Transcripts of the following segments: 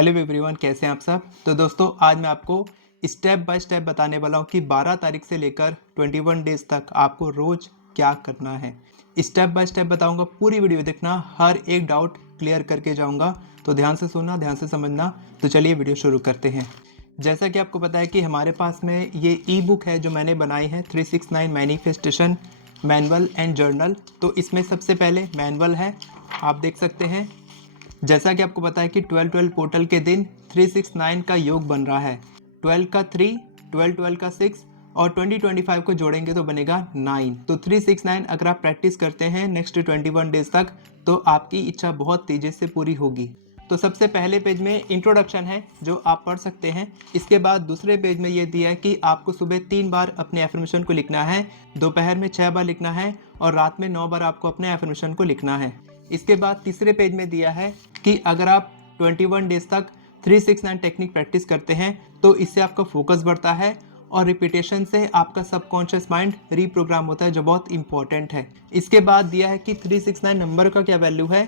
Hello everyone, कैसे हैं आप सब। तो दोस्तों आज मैं आपको स्टेप बाय स्टेप बताने वाला हूं कि 12 तारीख से लेकर 21 डेज तक आपको रोज़ क्या करना है। स्टेप बाय स्टेप बताऊंगा, पूरी वीडियो देखना, हर एक डाउट क्लियर करके जाऊंगा। तो ध्यान से सुनना, ध्यान से समझना। तो चलिए वीडियो शुरू करते हैं। जैसा कि आपको पता है कि हमारे पास में ये ई बुक है जो मैंने बनाई है, 369 मैनिफेस्टेशन मैनुअल एंड जर्नल। तो इसमें सबसे पहले मैनुअल है, आप देख सकते हैं। जैसा कि आपको पता है कि 12-12 पोर्टल के दिन 369 का योग बन रहा है। 12 का 3, 12-12 का 6 और 20-25 को जोड़ेंगे तो बनेगा 9। तो 369 अगर आप प्रैक्टिस करते हैं नेक्स्ट 21 डेज तक तो आपकी इच्छा बहुत तेजी से पूरी होगी। तो सबसे पहले पेज में इंट्रोडक्शन है जो आप पढ़ सकते हैं। इसके बाद दूसरे पेज में ये दिया है कि आपको सुबह 3 बार अपने एफर्मेशन को लिखना है, दोपहर में 6 बार लिखना है और रात में 9 बार आपको अपने एफर्मेशन को लिखना है। इसके बाद तीसरे पेज में दिया है कि अगर आप 21 डेज तक 369 टेक्निक प्रैक्टिस करते हैं तो इससे आपका फोकस बढ़ता है और रिपीटेशन से आपका सबकॉन्शियस माइंड रीप्रोग्राम होता है, जो बहुत इंपॉर्टेंट है। इसके बाद दिया है कि 369 नंबर का क्या वैल्यू है,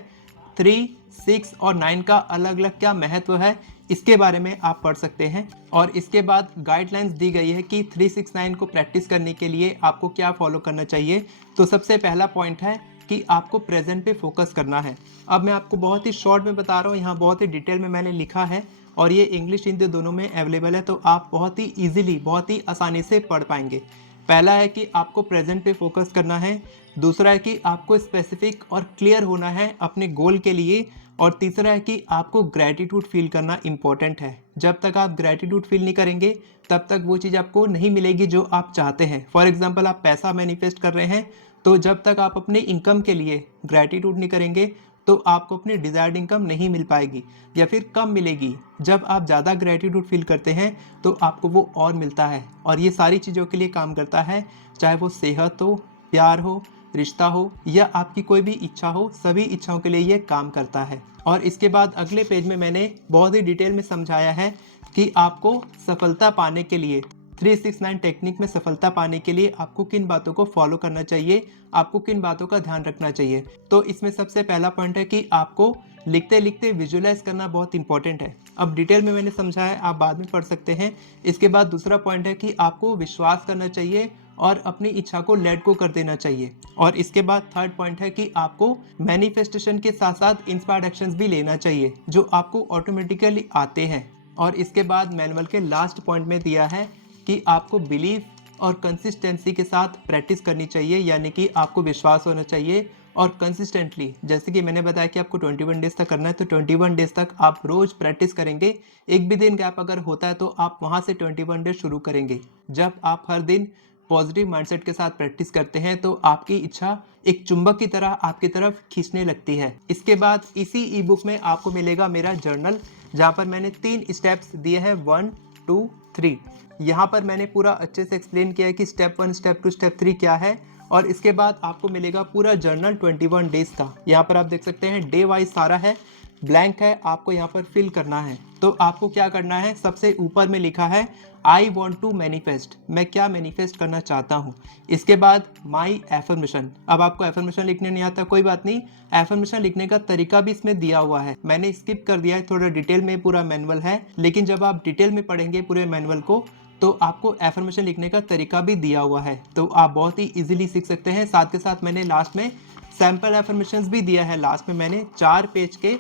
3, 6 और 9 का अलग अलग क्या महत्व है, इसके बारे में आप पढ़ सकते हैं। और इसके बाद गाइडलाइंस दी गई है कि 369 को प्रैक्टिस करने के लिए आपको क्या फॉलो करना चाहिए। तो सबसे पहला पॉइंट है कि आपको प्रेजेंट पे फोकस करना है। अब मैं आपको बहुत ही शॉर्ट में बता रहा हूँ, यहाँ बहुत ही डिटेल में मैंने लिखा है और ये इंग्लिश हिंदी दोनों में अवेलेबल है, तो आप बहुत ही इजीली, बहुत ही आसानी से पढ़ पाएंगे। पहला है कि आपको प्रेजेंट पे फोकस करना है, दूसरा है कि आपको स्पेसिफिक और क्लियर होना है अपने गोल के लिए, और तीसरा है कि आपको ग्रैटिट्यूड फील करना इंपॉर्टेंट है। जब तक आप ग्रैटिट्यूड फील नहीं करेंगे तब तक वो चीज़ आपको नहीं मिलेगी जो आप चाहते हैं। फॉर एग्जाम्पल, आप पैसा मैनिफेस्ट कर रहे हैं, तो जब तक आप अपने इनकम के लिए ग्रैटिट्यूड नहीं करेंगे तो आपको अपनी डिज़ायर्ड इनकम नहीं मिल पाएगी या फिर कम मिलेगी। जब आप ज़्यादा ग्रैटिट्यूड फील करते हैं तो आपको वो और मिलता है, और ये सारी चीज़ों के लिए काम करता है, चाहे वो सेहत हो, प्यार हो, रिश्ता हो या आपकी कोई भी इच्छा हो, सभी इच्छाओं के लिए ये काम करता है। और इसके बाद अगले पेज में मैंने बहुत ही डिटेल में समझाया है कि आपको सफलता पाने के लिए, 369 टेक्निक में सफलता पाने के लिए आपको किन बातों को फॉलो करना चाहिए, आपको किन बातों का ध्यान रखना चाहिए। तो इसमें सबसे पहला पॉइंट है कि आपको लिखते लिखते विजुअलाइज करना बहुत इंपॉर्टेंट है। अब डिटेल में मैंने समझाया, आप बाद में पढ़ सकते हैं। इसके बाद दूसरा पॉइंट है कि आपको विश्वास करना चाहिए और अपनी इच्छा को लेट गो कर देना चाहिए। और इसके बाद थर्ड पॉइंट है कि आपको मैनिफेस्टेशन के साथ साथ इंस्पायर्ड एक्शंस भी लेना चाहिए जो आपको ऑटोमेटिकली आते हैं। और इसके बाद मैनुअल के लास्ट पॉइंट में दिया है कि आपको बिलीफ और कंसिस्टेंसी के साथ प्रैक्टिस करनी चाहिए, यानी कि आपको विश्वास होना चाहिए और कंसिस्टेंटली, जैसे कि मैंने बताया कि आपको 21 डेज तक करना है, तो 21 डेज तक आप रोज प्रैक्टिस करेंगे। एक भी दिन गैप अगर होता है तो आप वहां से 21 डेज शुरू करेंगे। जब आप हर दिन पॉजिटिव माइंडसेट के साथ प्रैक्टिस करते हैं तो आपकी इच्छा एक चुंबक की तरह आपकी तरफ खींचने लगती है। इसके बाद इसी ई बुक में आपको मिलेगा मेरा जर्नल, जहाँ पर मैंने 3 स्टेप्स दिए हैं, 1, 2, 3। यहाँ पर मैंने पूरा अच्छे से एक्सप्लेन किया है कि स्टेप 1, स्टेप 2, स्टेप 3 क्या है। और इसके बाद आपको मिलेगा पूरा जर्नल 21 डेज का। यहाँ पर आप देख सकते हैं डे वाइज सारा है, ब्लैंक है, आपको यहाँ पर फिल करना है। तो आपको क्या करना है, सबसे ऊपर में लिखा है आई वॉन्ट टू मैनिफेस्ट, मैं क्या मैनिफेस्ट करना चाहता हूँ। इसके बाद माई एफर्मेशन। अब आपको एफर्मेशन लिखने नहीं आता, कोई बात नहीं, एफर्मेशन लिखने का तरीका भी इसमें दिया हुआ है, मैंने स्किप कर दिया है, थोड़ा डिटेल में पूरा मैनुअल है, लेकिन जब आप डिटेल में पढ़ेंगे पूरे मैनुअल को तो आपको एफर्मेशन लिखने का तरीका भी दिया हुआ है, तो आप बहुत ही इजीली सीख सकते हैं। साथ के साथ मैंने लास्ट में सैम्पल एफर्मेशंस भी दिया है। लास्ट में मैंने 4 पेज के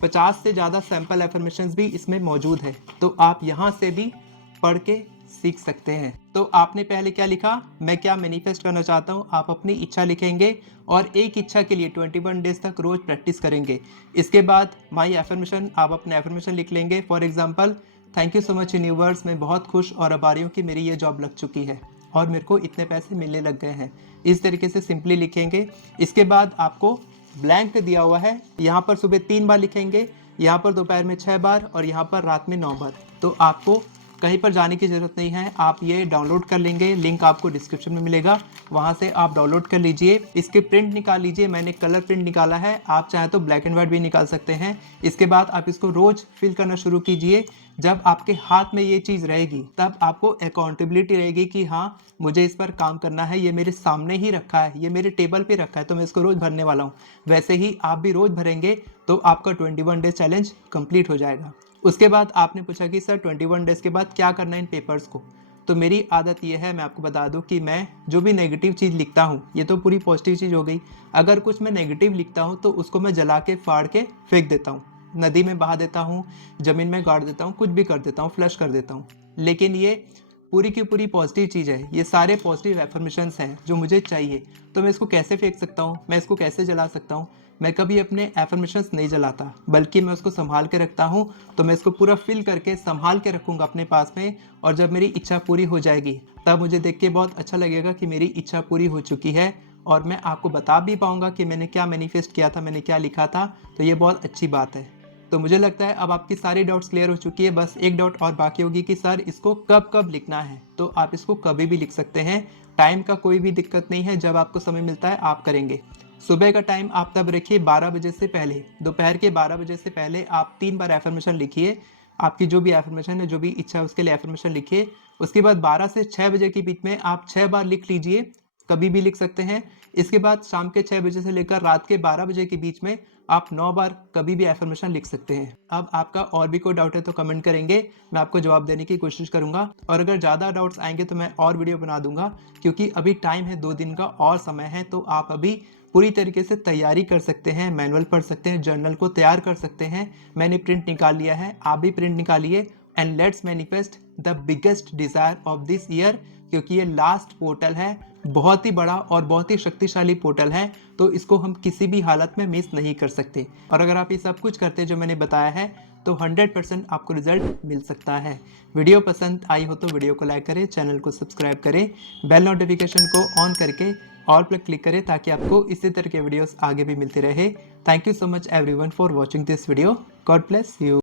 50 से ज़्यादा सैम्पल एफर्मेशंस भी इसमें मौजूद है, तो आप यहाँ से भी पढ़ के सीख सकते हैं। तो आपने पहले क्या लिखा, मैं क्या मैनिफेस्ट करना चाहता हूँ, आप अपनी इच्छा लिखेंगे और एक इच्छा के लिए 21 डेज तक रोज प्रैक्टिस करेंगे। इसके बाद माई एफर्मेशन, आप अपने एफर्मेशन लिख लेंगे। For example, thank you so much universe, मैं बहुत खुश और आभारी हूँ कि मेरी ये जॉब लग चुकी है और मेरे को इतने पैसे मिलने लग गए हैं। इस तरीके से सिंपली लिखेंगे। इसके बाद आपको ब्लैंक दिया हुआ है, यहाँ पर सुबह 3 बार लिखेंगे, यहाँ पर दोपहर में 6 बार और यहाँ पर रात में 9 बार। तो आपको कहीं पर जाने की ज़रूरत नहीं है, आप ये डाउनलोड कर लेंगे, लिंक आपको डिस्क्रिप्शन में मिलेगा, वहाँ से आप डाउनलोड कर लीजिए। इसके प्रिंट निकाल लीजिए, मैंने कलर प्रिंट निकाला है, आप चाहें तो ब्लैक एंड वाइट भी निकाल सकते हैं। इसके बाद आप इसको रोज़ फिल करना शुरू कीजिए। जब आपके हाथ में ये चीज़ रहेगी तब आपको अकाउंटेबिलिटी रहेगी कि हाँ, मुझे इस पर काम करना है, ये मेरे सामने ही रखा है, ये मेरे टेबल पे रखा है, तो मैं इसको रोज़ भरने वाला हूँ। वैसे ही आप भी रोज़ भरेंगे तो आपका 21 डेज चैलेंज कंप्लीट हो जाएगा। उसके बाद आपने पूछा कि सर 21 डेज़ के बाद क्या करना है इन पेपर्स को। तो मेरी आदत ये है, मैं आपको बता दूं कि मैं जो भी नेगेटिव चीज़ लिखता हूँ, ये तो पूरी पॉजिटिव चीज़ हो गई, अगर कुछ मैं नेगेटिव लिखता हूँ तो उसको मैं जला के फाड़ के फेंक देता हूँ, नदी में बहा देता हूँ, ज़मीन में गाड़ देता हूँ, कुछ भी कर देता हूँ, फ्लश कर देता हूँ। लेकिन ये पूरी की पूरी पॉजिटिव चीज़ है, ये सारे पॉजिटिव एफर्मेशंस हैं जो मुझे चाहिए। तो मैं इसको कैसे फेंक सकता हूँ, मैं इसको कैसे जला सकता हूँ? मैं कभी अपने एफर्मेशंस नहीं जलाता, बल्कि मैं उसको संभाल के रखता हूँ। तो मैं इसको पूरा फिल करके संभाल के रखूँगा अपने पास में, और जब मेरी इच्छा पूरी हो जाएगी तब मुझे देख के बहुत अच्छा लगेगा कि मेरी इच्छा पूरी हो चुकी है, और मैं आपको बता भी पाऊँगा कि मैंने क्या मैनिफेस्ट किया था, मैंने क्या लिखा था। तो ये बहुत अच्छी बात है। तो मुझे लगता है अब आपकी सारी डाउट्स क्लियर हो चुकी है। बस एक डाउट और बाकी होगी कि सर इसको कब कब लिखना है। तो आप इसको कभी भी लिख सकते हैं, टाइम का कोई भी दिक्कत नहीं है, जब आपको समय मिलता है आप करेंगे। सुबह का टाइम आप तब रखिए 12 बजे से पहले, दोपहर के 12 बजे से पहले आप 3 बार एफर्मेशन लिखिए। आपकी जो भी एफर्मेशन है, जो भी इच्छा है उसके लिए एफर्मेशन लिखिए। उसके बाद 12 से 6 बजे के बीच में आप 6 बार लिख लीजिए, कभी भी लिख सकते हैं। इसके बाद शाम के 6 बजे से लेकर रात के 12 बजे के बीच में आप 9 बार कभी भी एफर्मेशन लिख सकते हैं। अब आपका और भी कोई डाउट है तो कमेंट करेंगे, मैं आपको जवाब देने की कोशिश करूंगा। और अगर ज़्यादा डाउट्स आएंगे तो मैं और वीडियो बना दूंगा, क्योंकि अभी टाइम है, 2 दिन का और समय है। तो आप अभी पूरी तरीके से तैयारी कर सकते हैं, मैनुअल पढ़ सकते हैं, जर्नल को तैयार कर सकते हैं। मैंने प्रिंट निकाल लिया है, आप भी प्रिंट निकालिए। And let's manifest the biggest desire of this year, क्योंकि ये लास्ट पोर्टल है, बहुत ही बड़ा और बहुत ही शक्तिशाली पोर्टल है। तो इसको हम किसी भी हालत में मिस नहीं कर सकते। और अगर आप ये सब कुछ करते जो मैंने बताया है तो 100% आपको रिजल्ट मिल सकता है। वीडियो पसंद आई हो तो वीडियो को लाइक करें, चैनल को सब्सक्राइब करें, बेल नोटिफिकेशन को ऑन करके ऑल पर क्लिक करें, ताकि आपको इसी तरह के वीडियोस आगे भी मिलते रहे। Thank you so much everyone for watching this video. God bless you.